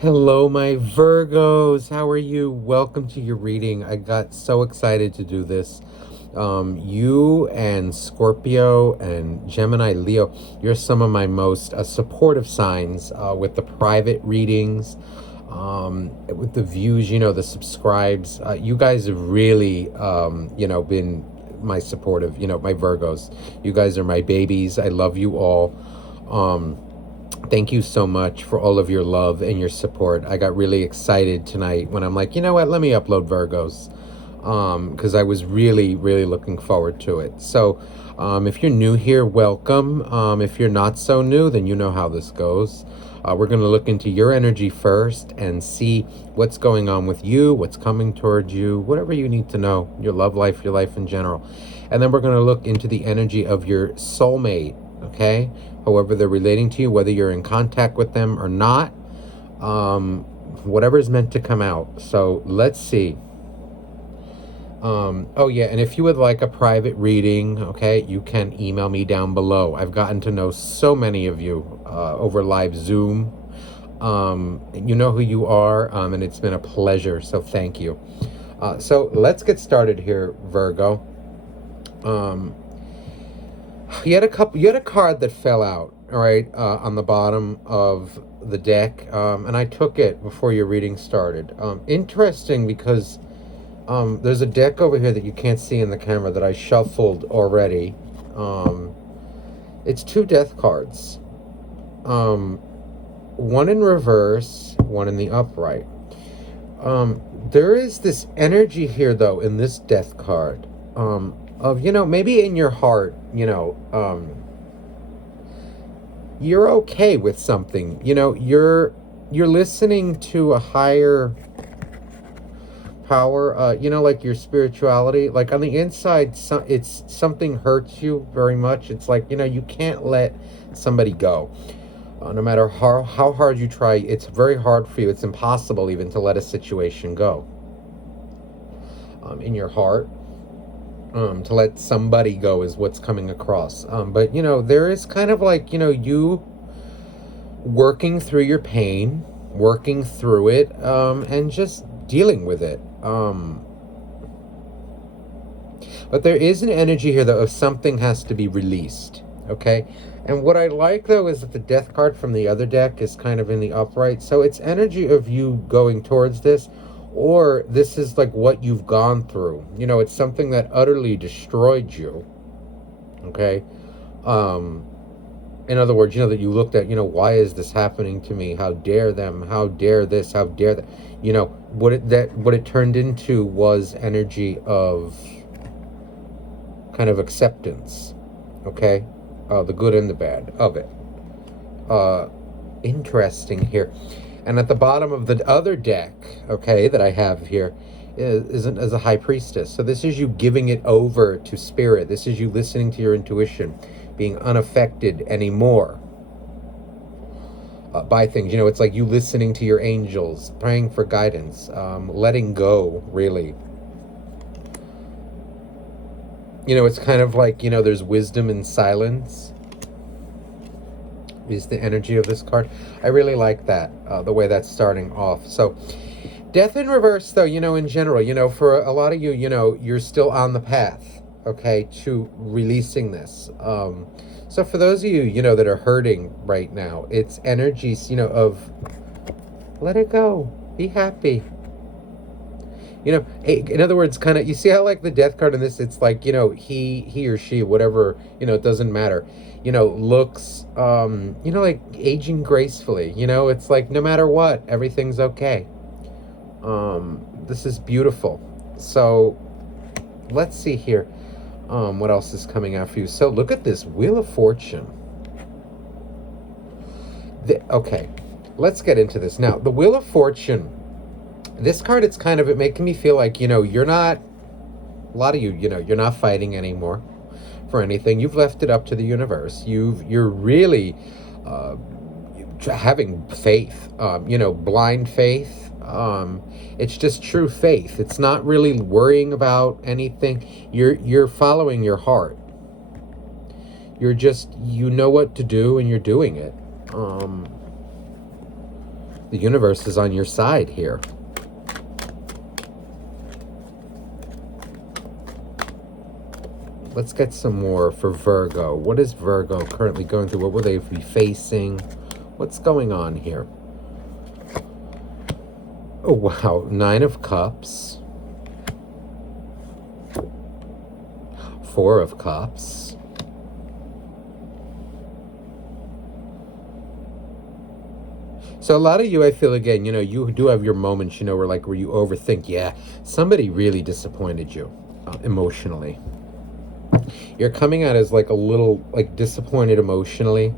Hello, my Virgos. How are you? Welcome to your reading. I got so excited to do this. You and Scorpio and Gemini, Leo, you're some of my most supportive signs with the private readings, with the views, the subscribes. You guys have really, been my supportive, my Virgos. You guys are my babies. I love you all. Thank you so much for all of your love and your support. I got really excited tonight when I'm like, you know what, let me upload Virgos. Because I was really, really looking forward to it. So if you're new here, welcome. If you're not so new, then you know how this goes. We're going to look into your energy first and see what's going on with you, what's coming towards you, whatever you need to know, your love life, your life in general. And then we're going to look into the energy of your soulmate, okay? However they're relating to you, whether you're in contact with them or not, whatever is meant to come out. So let's see. Oh yeah, and if you would like a private reading, okay, you can email me down below. I've gotten to know so many of you over live Zoom. You know who you are, and it's been a pleasure, so thank you. So let's get started here, Virgo. You had a card that fell out, all right, on the bottom of the deck, and I took it before your reading started. Interesting because there's a deck over here that you can't see in the camera that I shuffled already. It's two death cards. One in reverse, one in the upright. There is this energy here, though, in this death card, of, maybe in your heart, you're okay with something. You're listening to a higher power, like your spirituality. Like on the inside, it's something hurts you very much. It's like, you can't let somebody go. No matter how hard you try, it's very hard for you. It's impossible even to let a situation go. In your heart, to let somebody go is what's coming across. But, there is kind of like, you working through your pain, working through it, and just dealing with it. But there is an energy here, though, of something has to be released, okay? And what I like, though, is that the death card from the other deck is kind of in the upright. So it's energy of you going towards this, or this is like what you've gone through. It's something that utterly destroyed you, okay? In other words, that you looked at, why is this happening to me? How dare them? How dare this? How dare that? What it turned into was energy of kind of acceptance, okay? The good and the bad of it. Interesting here. And at the bottom of the other deck, okay, that I have here, is a high priestess. So this is you giving it over to spirit. This is you listening to your intuition, being unaffected anymore by things. It's like you listening to your angels, praying for guidance, letting go, really. It's kind of like, there's wisdom in silence is the energy of this card. I really like that, the way that's starting off. So death in reverse, though, in general, for a lot of you, you're still on the path, okay, to releasing this. So for those of you, that are hurting right now, it's energies, of let it go, be happy. In other words, kind of, you see how like the death card in this, it's like, he or she, whatever, it doesn't matter, looks, like aging gracefully, it's like no matter what, everything's okay. This is beautiful. So let's see here. What else is coming out for you? So look at this Wheel of Fortune. Okay, let's get into this. Now, the Wheel of Fortune, this card, it's kind of it making me feel like, you're not, a lot of you, you're not fighting anymore for anything. You've left it up to the universe. You're really having faith, blind faith. It's just true faith. It's not really worrying about anything. You're following your heart. You're just, what to do and you're doing it. The universe is on your side here. Let's get some more for Virgo. What is Virgo currently going through? What will they be facing? What's going on here? Oh, wow. 9 of Cups. 4 of Cups. So a lot of you, I feel, again, you do have your moments, where you overthink. Yeah, somebody really disappointed you emotionally. You're coming out as like a little like disappointed emotionally.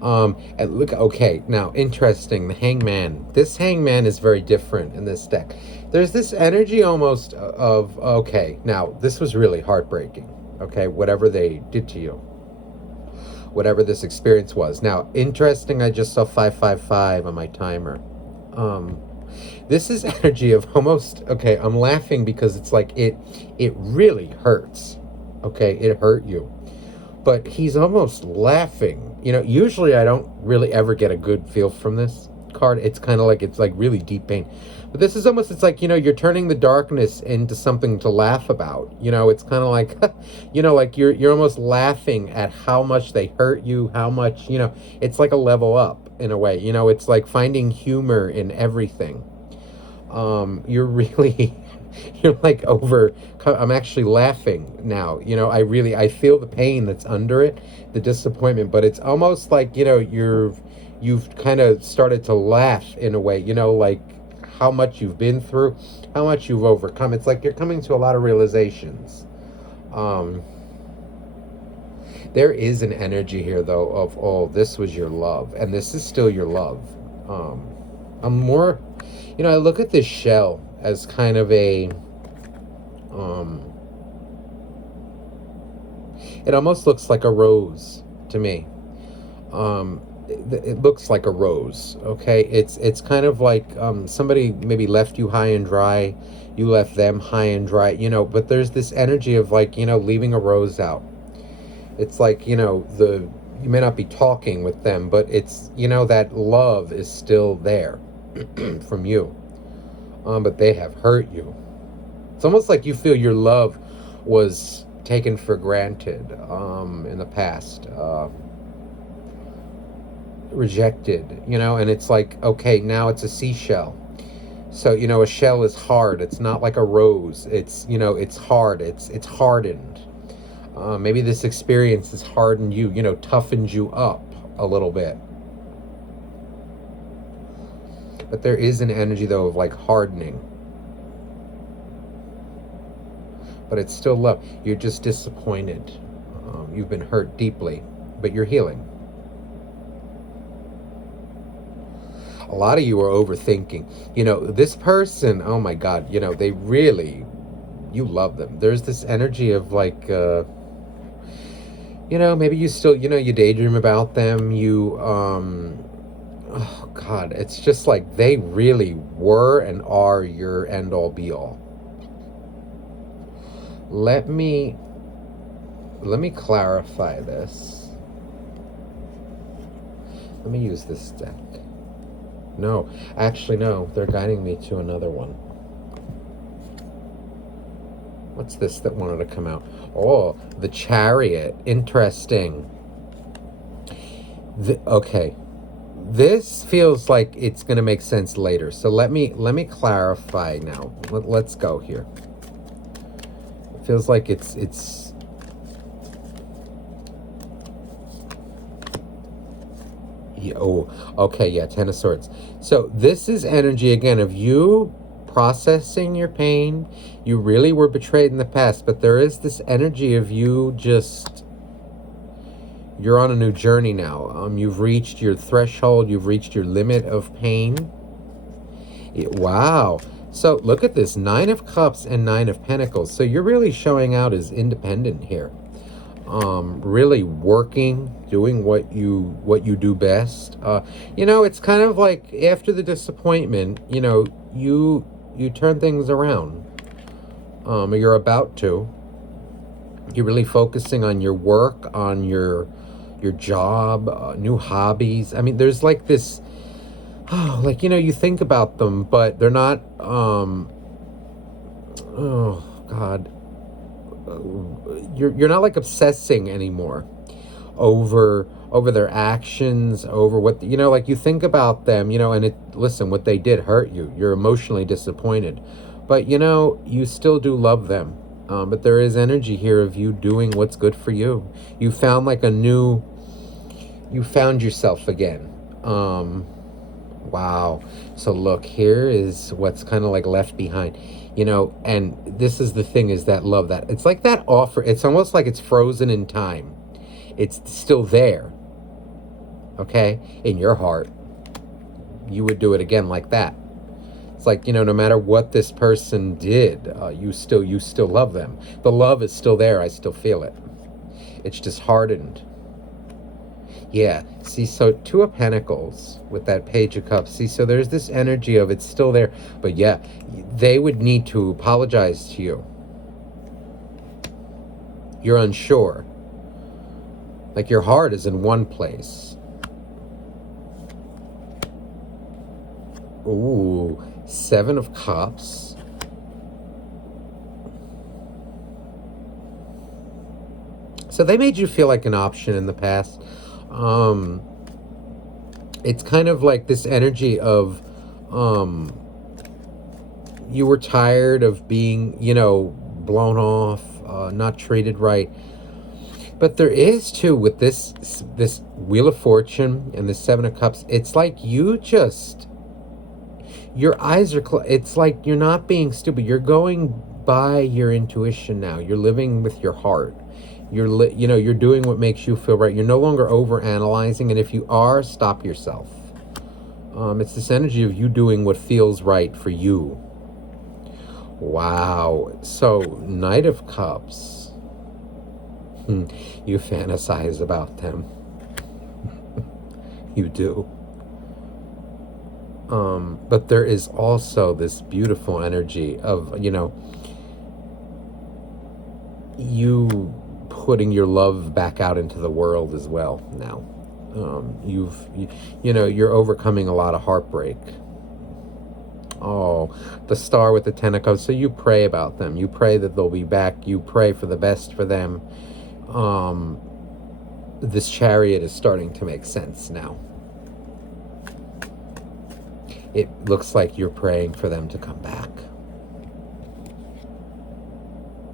And look, okay, now interesting, the Hangman. This Hangman is very different in this deck. There's this energy almost of, okay, now this was really heartbreaking. Okay, whatever they did to you, whatever this experience was. Now, interesting, I just saw 555 on my timer. This is energy of almost, okay, I'm laughing because it's like it really hurts. Okay, it hurt you. But he's almost laughing. Usually I don't really ever get a good feel from this card. It's kind of like, it's like really deep pain. But this is almost, it's like, you're turning the darkness into something to laugh about. It's kind of like, like you're almost laughing at how much they hurt you, how much, it's like a level up in a way. It's like finding humor in everything. You're really... You're like I'm actually laughing now. I feel the pain that's under it, the disappointment, but it's almost like, you've kind of started to laugh in a way, like how much you've been through, how much you've overcome. It's like you're coming to a lot of realizations. There is an energy here, though, of, oh, this was your love, and this is still your love. I'm more, I look at this shell as kind of a, it almost looks like a rose to me. It looks like a rose, okay? It's kind of like somebody maybe left you high and dry, you left them high and dry, but there's this energy of like, leaving a rose out. It's like, you may not be talking with them, but it's, that love is still there from you. But they have hurt you. It's almost like you feel your love was taken for granted in the past, rejected, and it's like, okay, now it's a seashell. So, a shell is hard. It's not like a rose. It's, it's hard. It's hardened. Maybe this experience has hardened you, toughened you up a little bit. But there is an energy, though, of like hardening. But it's still love. You're just disappointed. You've been hurt deeply, but you're healing. A lot of you are overthinking. This person, oh my God, they really, you love them. There's this energy of like, maybe you still, you daydream about them. Oh God, it's just like they really were and are your end all be all. Let me clarify this. Let me use this deck. No, actually no, they're guiding me to another one. What's this that wanted to come out? Oh, the Chariot. Interesting. Okay. This feels like it's going to make sense later. So let me clarify now. Let's go here. It feels like it's yeah, oh, okay, yeah, Ten of Swords. So this is energy again of you processing your pain. You really were betrayed in the past, but there is this energy of you just, you're on a new journey now. You've reached your threshold. You've reached your limit of pain. Wow. So look at this, 9 of Cups and 9 of Pentacles. So you're really showing out as independent here. Really working, doing what you do best. It's kind of like after the disappointment, you turn things around. You're about to. You're really focusing on your work, on your job, new hobbies. I mean, there's like this, oh, like, you think about them, but they're not, oh, God. You're not like obsessing anymore over their actions, over what, like you think about them, and listen, what they did hurt you. You're emotionally disappointed. But, you still do love them. But there is energy here of you doing what's good for you. You found like you found yourself again. Wow. So look, here is what's kind of like left behind, and this is the thing, is that love, that it's like that offer. It's almost like it's frozen in time. It's still there. Okay. In your heart, you would do it again like that. It's like, no matter what this person did, you still love them. The love is still there. I still feel it. It's just hardened. Yeah, see, so Two of Pentacles with that Page of Cups. See, so there's this energy of it's still there. But yeah, they would need to apologize to you. You're unsure. Like your heart is in one place. Ooh, Seven of Cups. So they made you feel like an option in the past. It's kind of like this energy of you were tired of being, blown off, not treated right. But there is too, with this Wheel of Fortune and the Seven of Cups, it's like your eyes are it's like you're not being stupid. You're going by your intuition now. You're living with your heart. You're doing what makes you feel right. You're no longer over analyzing, and if you are, stop yourself. It's this energy of you doing what feels right for you. Wow. So, Knight of Cups. You fantasize about them. You do. But there is also this beautiful energy of, you putting your love back out into the world as well now. You're overcoming a lot of heartbreak. Oh, the Star with the Ten of Cups. So you pray about them. You pray that they'll be back. You pray for the best for them. This Chariot is starting to make sense now. It looks like you're praying for them to come back.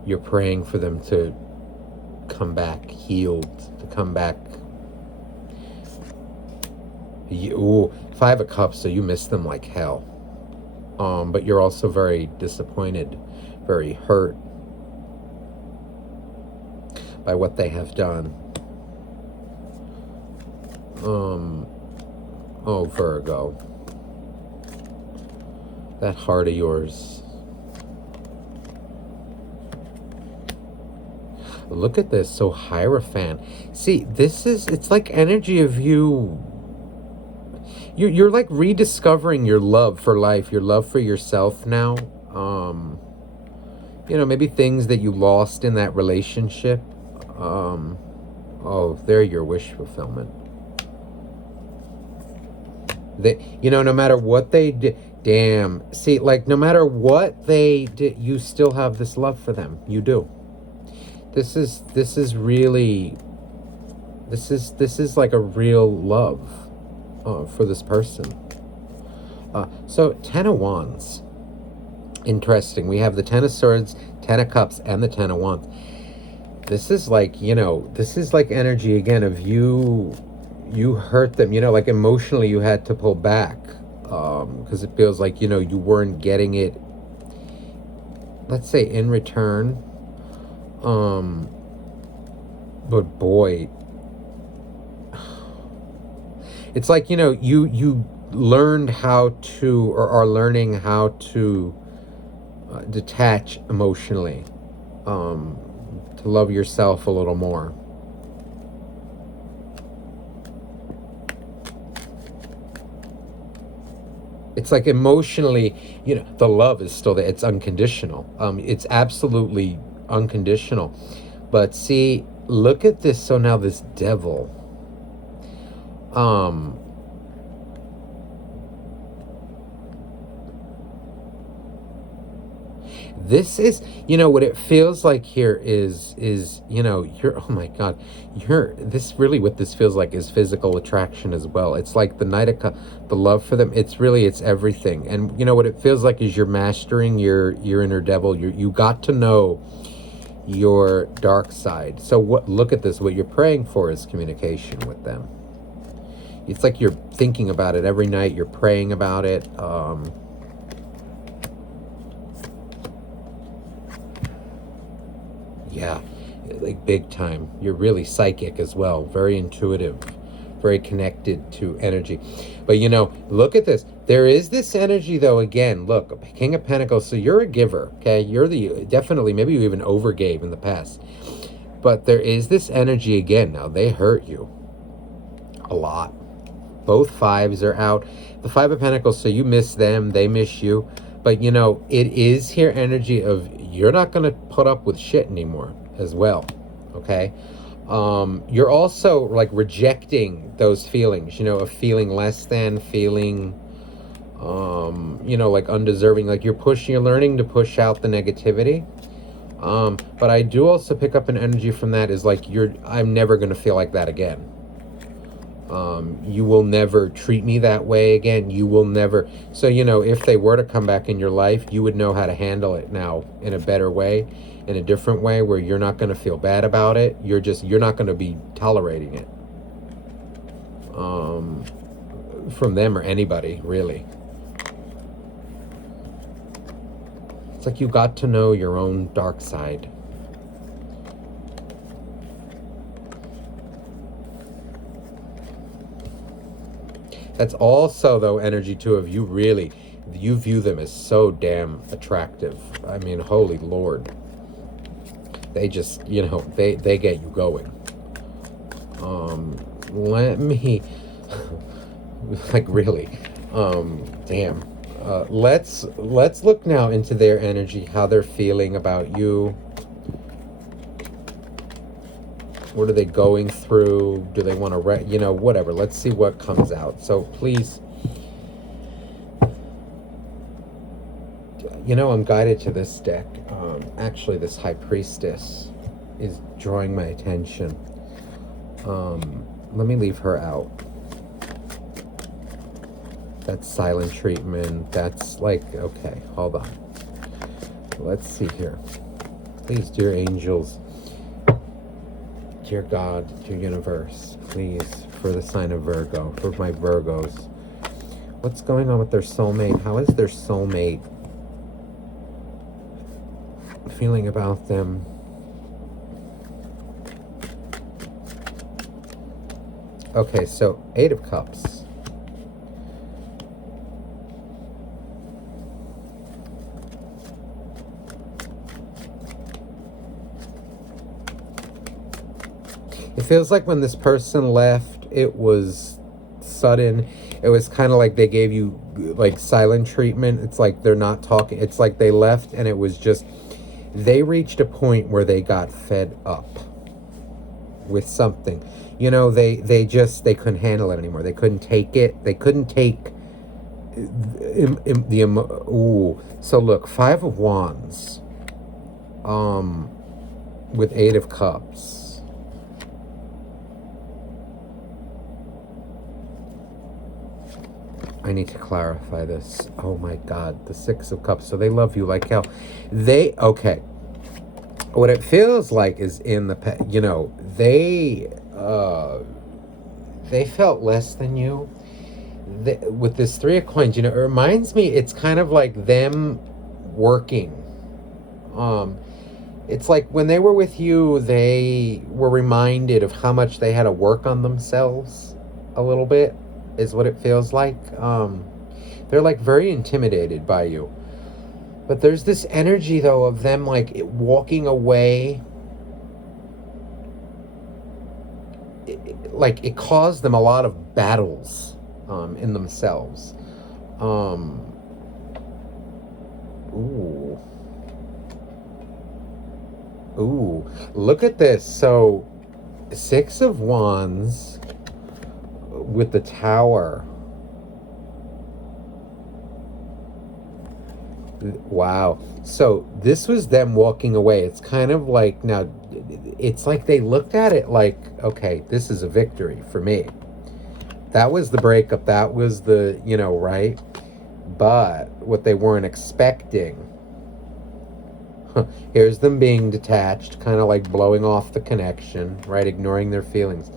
You're praying for them to come back healed, to come back. Five of Cups, so you miss them like hell. But you're also very disappointed, very hurt by what they have done. Oh, Virgo. That heart of yours. Look at this. So Hierophant. See, it's like energy of you. You're like rediscovering your love for life, your love for yourself now. Maybe things that you lost in that relationship. They're your wish fulfillment. No matter what they did, damn. See, like, no matter what they did, you still have this love for them. You do. This is like a real love for this person. So Ten of Wands. Interesting. We have the Ten of Swords, Ten of Cups, and the Ten of Wands. This is like, this is like energy again of you hurt them, like emotionally you had to pull back, because it feels like, you weren't getting it, let's say, in return. But boy, it's like, you learned how to, or are learning how to detach emotionally, to love yourself a little more. It's like emotionally, the love is still there. It's unconditional. It's absolutely unconditional. But see, look at this. So now this Devil. This is, what it feels like here is, you're, oh my God, this really, what this feels like is physical attraction as well. It's like the Knight of the love for them. It's everything. And what it feels like is you're mastering your inner devil. You got to know your dark side. So look at this. What you're praying for is communication with them. It's like you're thinking about it every night. You're praying about it. Yeah, like big time. You're really psychic as well. Very intuitive. Very connected to energy. But look at this. There is this energy though, again, look, King of Pentacles. So you're a giver, okay? You're definitely, maybe you even overgave in the past. But there is this energy again. Now, they hurt you a lot. Both fives are out. The Five of Pentacles, so you miss them, they miss you. But, it is here energy of you're not going to put up with shit anymore as well, okay? You're also, like, rejecting those feelings, of feeling less than, feeling, like, undeserving. Like, you're learning to push out the negativity. But I do also pick up an energy from that is, like, I'm never going to feel like that again. You will never treat me that way again. You will never. So, if they were to come back in your life, you would know how to handle it now in a better way, in a different way, where you're not going to feel bad about it. You're not going to be tolerating it. From them or anybody, really. It's like you got to know your own dark side. That's also, though, energy, too, of you view them as so damn attractive. I mean, holy Lord. They just, they get you going. Let me, like, really, damn. Let's look now into their energy, how they're feeling about you. What are they going through? Do they want to, whatever. Let's see what comes out. So please, I'm guided to this deck. Actually, this High Priestess is drawing my attention. Let me leave her out. That's silent treatment. That's like, okay, hold on. Let's see here. Please, dear angels, dear God, dear universe, please, for the sign of Virgo, for my Virgos. What's going on with their soulmate? How is their soulmate feeling about them? Okay, so 8 of Cups. It feels like when this person left, it was sudden. It was kind of like they gave you, like, silent treatment. It's like they're not talking. It's like they left and it was just, they reached a point where they got fed up with something. They couldn't handle it anymore. They couldn't take it. They couldn't take ooh. So look, 5 of Wands, with 8 of Cups. I need to clarify this. Oh my God, the 6 of Cups. So they love you like hell. Okay. What it feels like is in the, they felt less than you. With this 3 of Coins, it reminds me, it's kind of like them working. It's like when they were with you, they were reminded of how much they had to work on themselves a little bit. Is what it feels like. They're like very intimidated by you. But there's this energy, though, of them like walking away. It caused them a lot of battles in themselves. Ooh. Ooh. Look at this. So 6 of Wands with the Tower. Wow. So this was them walking away. It's kind of like now, it's like they looked at it like, okay, this is a victory for me. That was the breakup. That was the, right? But what they weren't expecting, here's them being detached, kind of like blowing off the connection, right? Ignoring their feelings,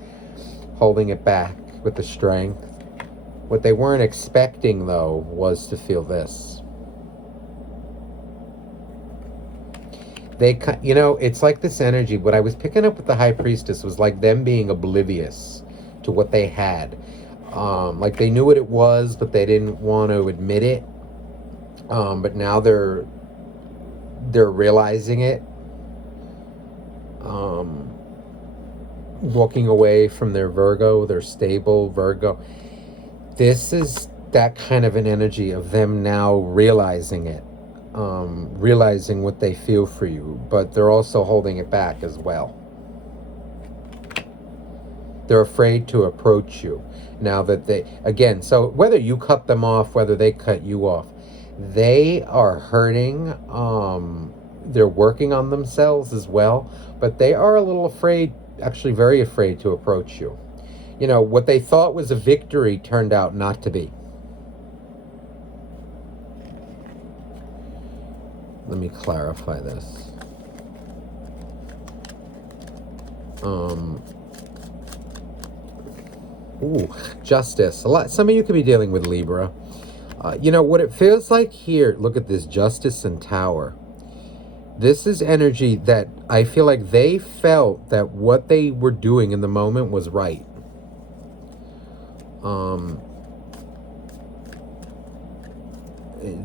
holding it back with the strength. What they weren't expecting, though, was to feel this. It's like this energy. What I was picking up with the High Priestess was like them being oblivious to what they had. Like they knew what it was, but they didn't want to admit it. But now they're realizing it. Um, Walking away from their Virgo, their stable Virgo. This is that kind of an energy of them now realizing it, realizing what they feel for you, but they're also holding it back as well. They're afraid to approach you now that so whether you cut them off, whether they cut you off, they are hurting. They're working on themselves as well, but they are a little afraid, actually very afraid to approach you. What they thought was a victory turned out not to be. Let me clarify this. Justice. Some of you could be dealing with Libra. What it feels like here, look at this Justice and Tower. This is energy that I feel like they felt that what they were doing in the moment was right.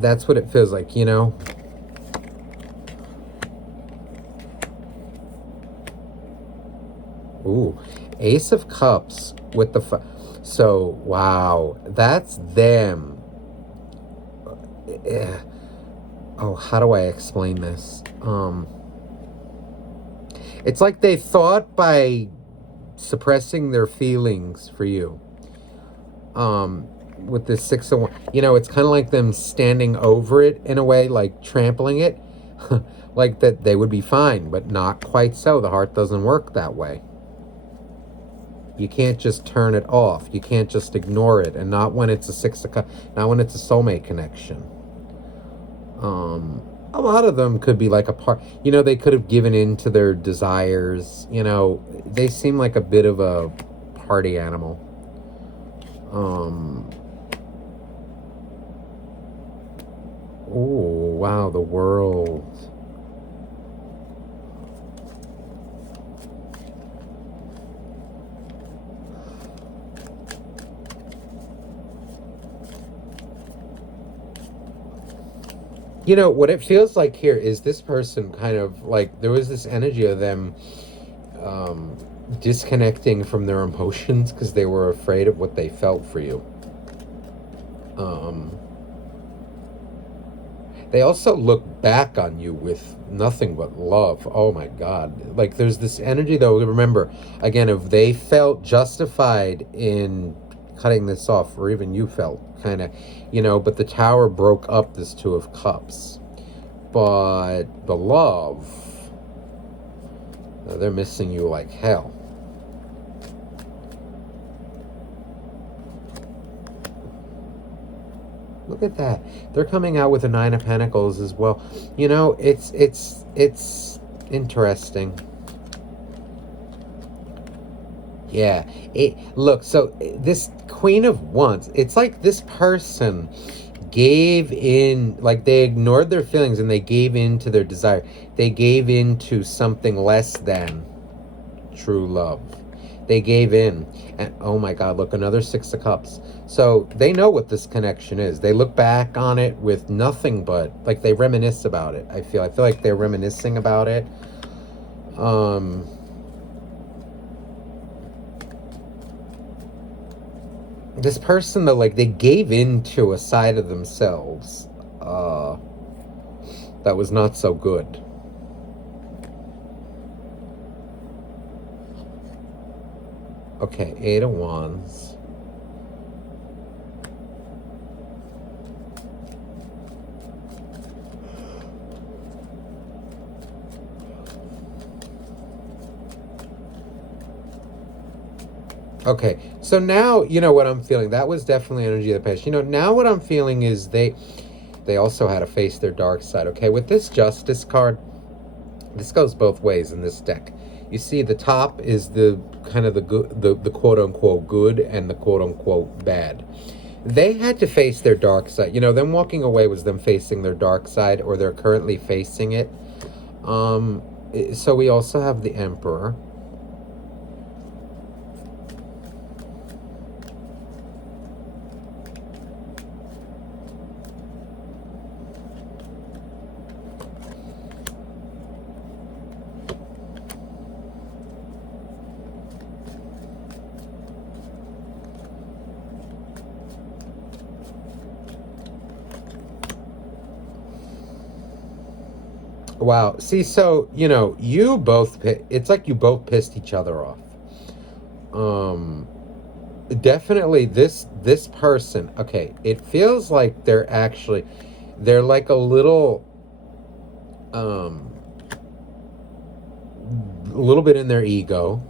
That's what it feels like, Ooh, Ace of Cups with the... So, wow, that's them. Oh, how do I explain this? It's like they thought by suppressing their feelings for you, with this 6 of 1, it's kind of like them standing over it in a way, like trampling it, like that they would be fine, but not quite so. The heart doesn't work that way. You can't just turn it off. You can't just ignore it, and not when it's a 6 of Cups, not when it's a soulmate connection. A lot of them could be like a part, they could have given in to their desires. They seem like a bit of a party animal. Oh, wow, the World. What it feels like here is this person kind of like, there was this energy of them disconnecting from their emotions because they were afraid of what they felt for you. They also look back on you with nothing but love. Oh my God. Like there's this energy though, remember, again, if they felt justified in cutting this off, or even you felt kind of, but the Tower broke up this 2 of Cups. But the love, they're missing you like hell. Look at that. They're coming out with a 9 of Pentacles as well. It's interesting. Yeah. Look, so this Queen of Wands, it's like this person gave in, like they ignored their feelings and they gave in to their desire. They gave in to something less than true love. They gave in. And oh my God, look, another 6 of Cups. So they know what this connection is. They look back on it with nothing but, like, they reminisce about it. I feel like they're reminiscing about it. This person, though, like, they gave in to a side of themselves that was not so good. Okay, 8 of Wands. Okay, so now you know what I'm feeling. That was definitely energy of the past. Now what I'm feeling is they also had to face their dark side. Okay, with this Justice card, this goes both ways in this deck. You see, the top is the kind of the good, the quote unquote good, and the quote unquote bad. They had to face their dark side. Them walking away was them facing their dark side, or they're currently facing it. So we also have the Emperor. Wow. See, so you both. It's like you both pissed each other off. Um, Definitely this person. Okay, it feels like they're like a um, little bit in their ego.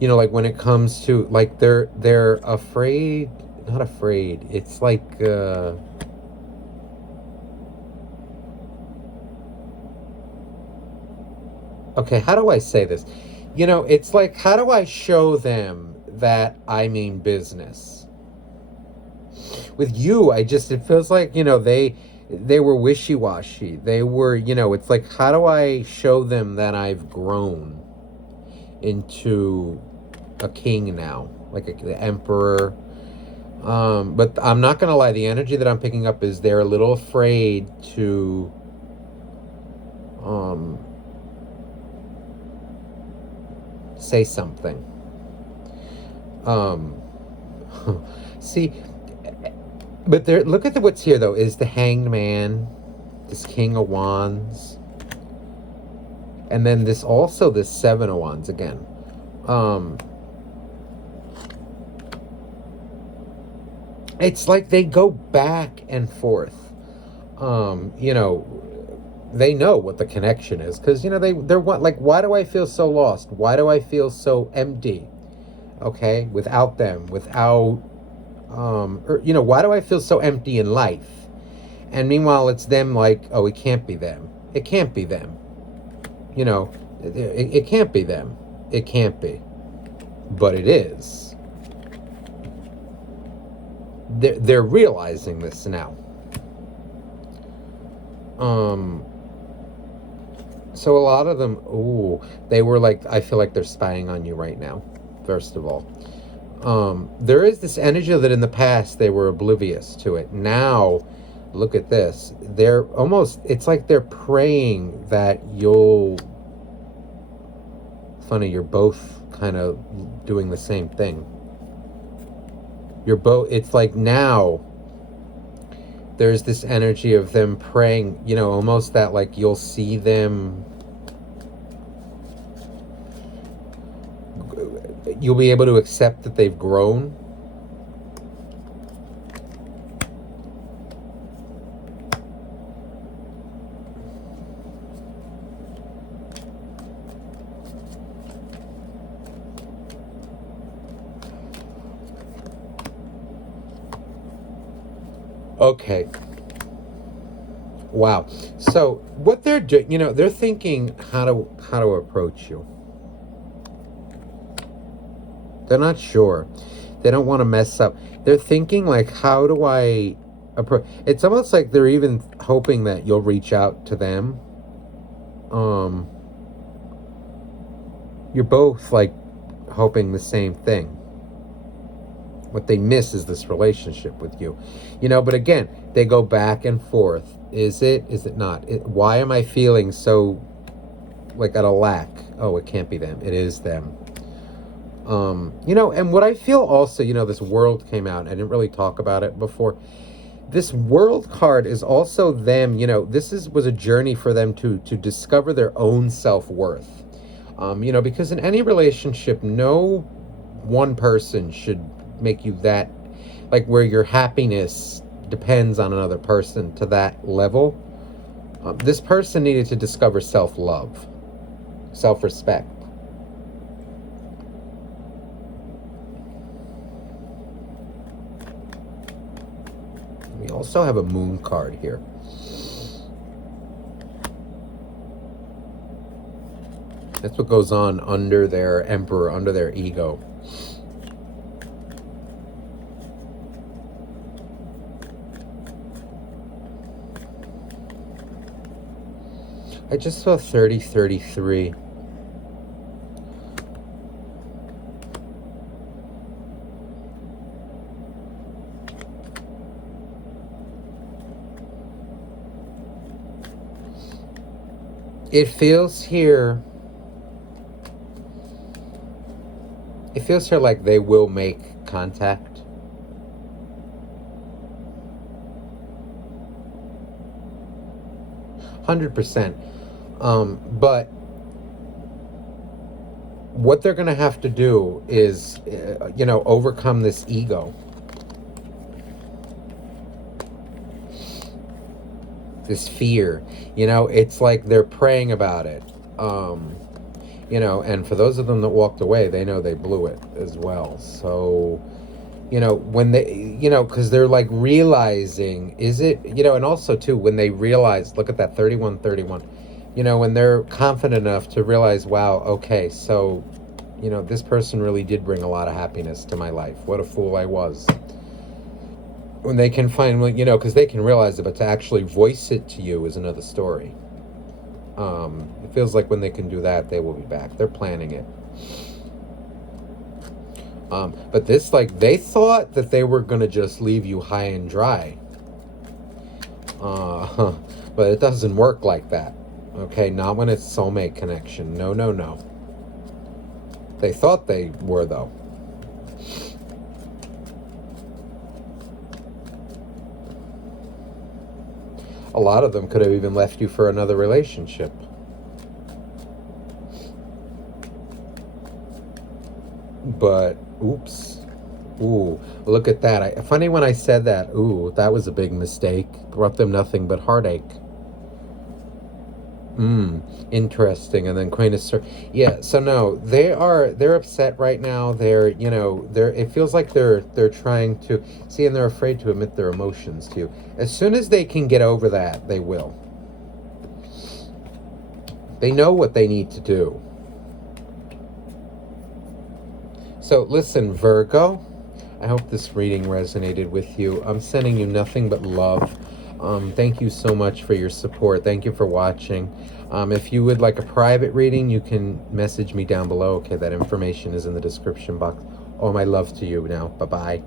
Like when it comes to like they're afraid. Not afraid. It's like okay, how do I say this? It's like, how do I show them that I mean business? With you, it feels like, they were wishy-washy. They were, it's like, how do I show them that I've grown into a king now, like the emperor? But I'm not gonna lie, the energy that I'm picking up is they're a little afraid to um say something. Um, see, but there. Look at what's here though. Is the Hanged Man, this King of Wands, and then this Seven of Wands again. Um, it's like they go back and forth. Um, you know, they know what the connection is because they're what, like, why do I feel so lost? Why do I feel so empty? Okay, without them, without why do I feel so empty in life? And meanwhile, it's them like, oh, it can't be them. It can't be them. It can't be them. It can't be. But it is. They're realizing this now. Um, so a lot of them, they were like, I feel like they're spying on you right now, first of all. There is this energy that in the past they were oblivious to it. Now, look at this. It's like they're praying that you're both kind of doing the same thing. It's like now there's this energy of them praying, almost that like you'll see them, you'll be able to accept that they've grown. Okay. Wow. So what they're doing, they're thinking how to approach you. They're not sure. They don't want to mess up. They're thinking like, how do I approach? It's almost like they're even hoping that you'll reach out to them. You're both like hoping the same thing. What they miss is this relationship with you. But again, they go back and forth. Is it not? Why am I feeling so like at a lack? Oh, it can't be them. It is them. And what I feel also, this world came out. I didn't really talk about it before. This world card is also them, was a journey for them to discover their own self-worth. Because in any relationship, no one person should make you that, like, where your happiness depends on another person to that level. This person needed to discover self-love, self-respect. We also have a moon card here. That's what goes on under their emperor, under their ego. I just saw 3033. It feels here like they will make contact. %100%. But what they're going to have to do is, overcome this ego. This fear. It's like they're praying about it. And for those of them that walked away, they know they blew it as well. So, when they, because they're like realizing, is it, and also too, when they realize, look at that 3131, when they're confident enough to realize, wow, okay, so, this person really did bring a lot of happiness to my life. What a fool I was. When they can find, because they can realize it, but to actually voice it to you is another story. It feels like when they can do that, they will be back. They're planning it. But this, they thought that they were going to just leave you high and dry. But it doesn't work like that. Okay, not when it's soulmate connection. No, no, no. They thought they were, though. A lot of them could have even left you for another relationship. But, oops. Ooh, look at that. Funny when I said that. Ooh, that was a big mistake. Brought them nothing but heartache. Interesting. And then Queen of Swords. Yeah, so no, they're upset right now. It feels like they're trying to see, and they're afraid to admit their emotions to you. As soon as they can get over that, they will. They know what they need to do. So listen, Virgo, I hope this reading resonated with you. I'm sending you nothing but love. Thank you so much for your support. Thank you for watching. If you would like a private reading, you can message me down below. Okay, that information is in the description box. All my love to you now. Bye-bye.